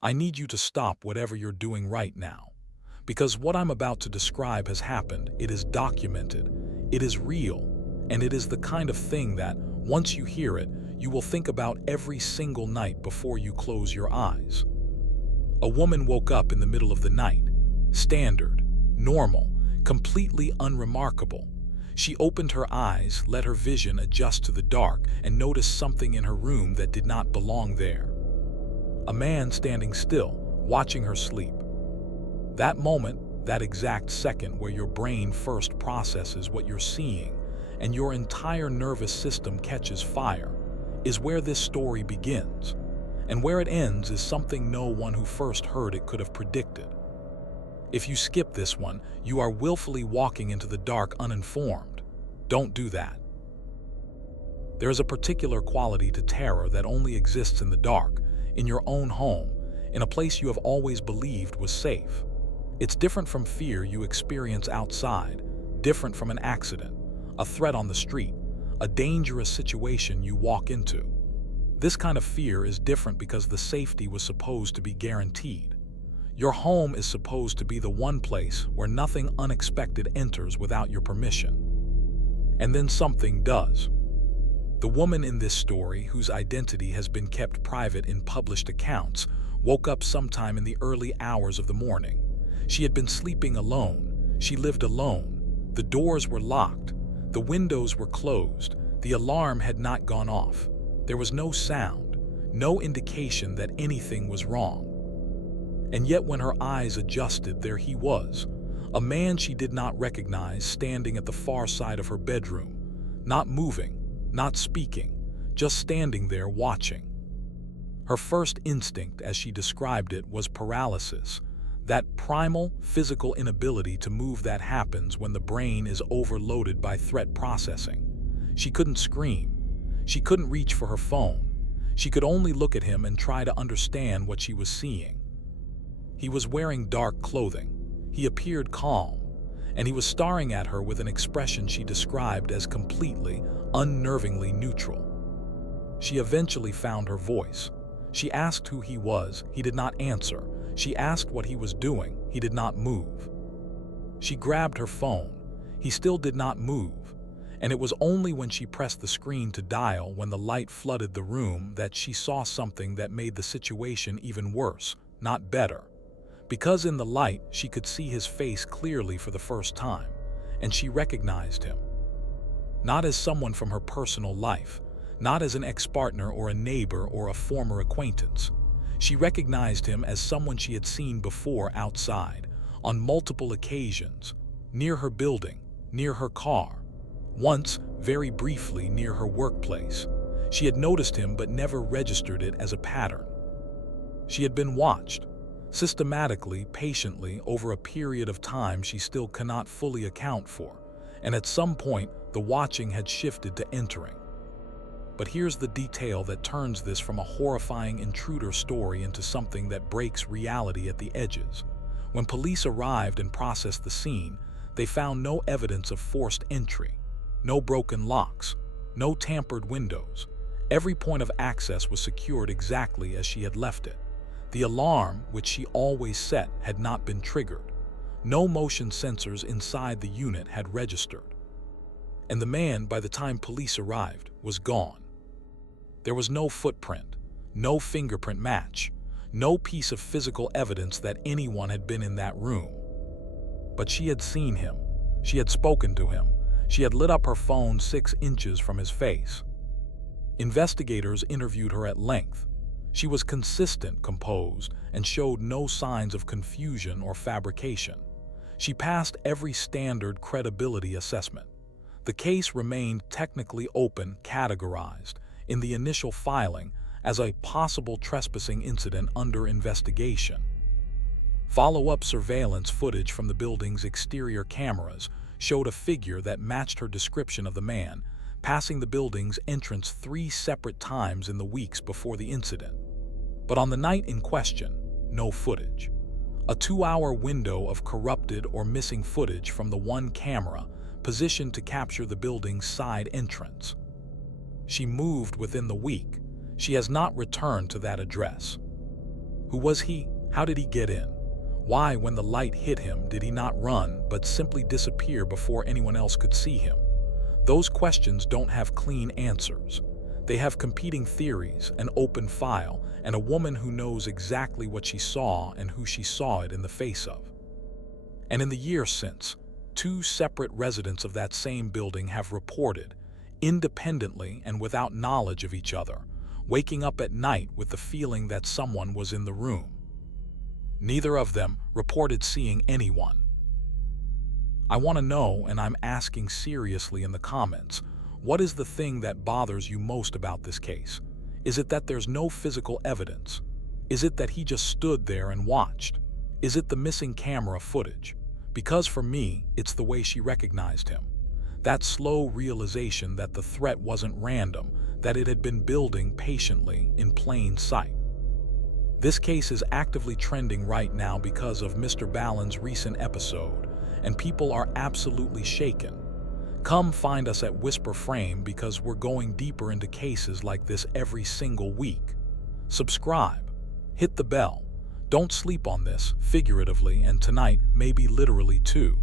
I need you to stop whatever you're doing right now. Because what I'm about to describe has happened, it is documented, it is real, and it is the kind of thing that, once you hear it, you will think about every single night before you close your eyes. A woman woke up in the middle of the night. Standard, normal, completely unremarkable. She opened her eyes, let her vision adjust to the dark, and noticed something in her room that did not belong there. A man standing still, watching her sleep. That moment, that exact second where your brain first processes what you're seeing and your entire nervous system catches fire, is where this story begins. And where it ends is something no one who first heard it could have predicted. If you skip this one, you are willfully walking into the dark uninformed. Don't do that. There is a particular quality to terror that only exists in the dark, in your own home, in a place you have always believed was safe. It's different from fear you experience outside, different from an accident, a threat on the street, a dangerous situation you walk into. This kind of fear is different because the safety was supposed to be guaranteed. Your home is supposed to be the one place where nothing unexpected enters without your permission. And then something does. The woman in this story, whose identity has been kept private in published accounts, woke up sometime in the early hours of the morning. She had been sleeping alone. She lived alone. The doors were locked. The windows were closed. The alarm had not gone off. There was no sound, no indication that anything was wrong. And yet when her eyes adjusted, there he was, a man she did not recognize standing at the far side of her bedroom, not moving, not speaking, just standing there watching. Her first instinct, as she described it, was paralysis, that primal physical inability to move that happens when the brain is overloaded by threat processing. She couldn't scream. She couldn't reach for her phone. She could only look at him and try to understand what she was seeing. He was wearing dark clothing. He appeared calm, and he was staring at her with an expression she described as completely, unnervingly neutral. She eventually found her voice. She asked who he was. He did not answer. She asked what he was doing. He did not move. She grabbed her phone. He still did not move. And it was only when she pressed the screen to dial, when the light flooded the room, that she saw something that made the situation even worse, not better. Because in the light, she could see his face clearly for the first time, and she recognized him. Not as someone from her personal life, not as an ex-partner or a neighbor or a former acquaintance. She recognized him as someone she had seen before outside, on multiple occasions, near her building, near her car, once, very briefly, near her workplace. She had noticed him but never registered it as a pattern. She had been watched, systematically, patiently, over a period of time she still cannot fully account for, and at some point, the watching had shifted to entering. But here's the detail that turns this from a horrifying intruder story into something that breaks reality at the edges. When police arrived and processed the scene, they found no evidence of forced entry, no broken locks, no tampered windows. Every point of access was secured exactly as she had left it. The alarm, which she always set, had not been triggered. No motion sensors inside the unit had registered. And the man, by the time police arrived, was gone. There was no footprint, no fingerprint match, no piece of physical evidence that anyone had been in that room. But she had seen him. She had spoken to him. She had lit up her phone 6 inches from his face. Investigators interviewed her at length. She was consistent, composed, and showed no signs of confusion or fabrication. She passed every standard credibility assessment. The case remained technically open, categorized, in the initial filing, as a possible trespassing incident under investigation. Follow-up surveillance footage from the building's exterior cameras showed a figure that matched her description of the man, passing the building's entrance 3 separate times in the weeks before the incident. But on the night in question, no footage. A 2-hour window of corrupted or missing footage from the one camera positioned to capture the building's side entrance. She moved within the week. She has not returned to that address. Who was he? How did he get in? Why, when the light hit him, did he not run but simply disappear before anyone else could see him? Those questions don't have clean answers. They have competing theories, an open file, and a woman who knows exactly what she saw and who she saw it in the face of. And in the years since, 2 separate residents of that same building have reported, independently and without knowledge of each other, waking up at night with the feeling that someone was in the room. Neither of them reported seeing anyone. I want to know, and I'm asking seriously in the comments, what is the thing that bothers you most about this case? Is it that there's no physical evidence? Is it that he just stood there and watched? Is it the missing camera footage? Because for me, it's the way she recognized him. That slow realization that the threat wasn't random, that it had been building patiently in plain sight. This case is actively trending right now because of Mr. Ballen's recent episode, and people are absolutely shaken. Come find us at WhisprFrame because we're going deeper into cases like this every single week. Subscribe, hit the bell. Don't sleep on this, figuratively, and tonight, maybe literally too.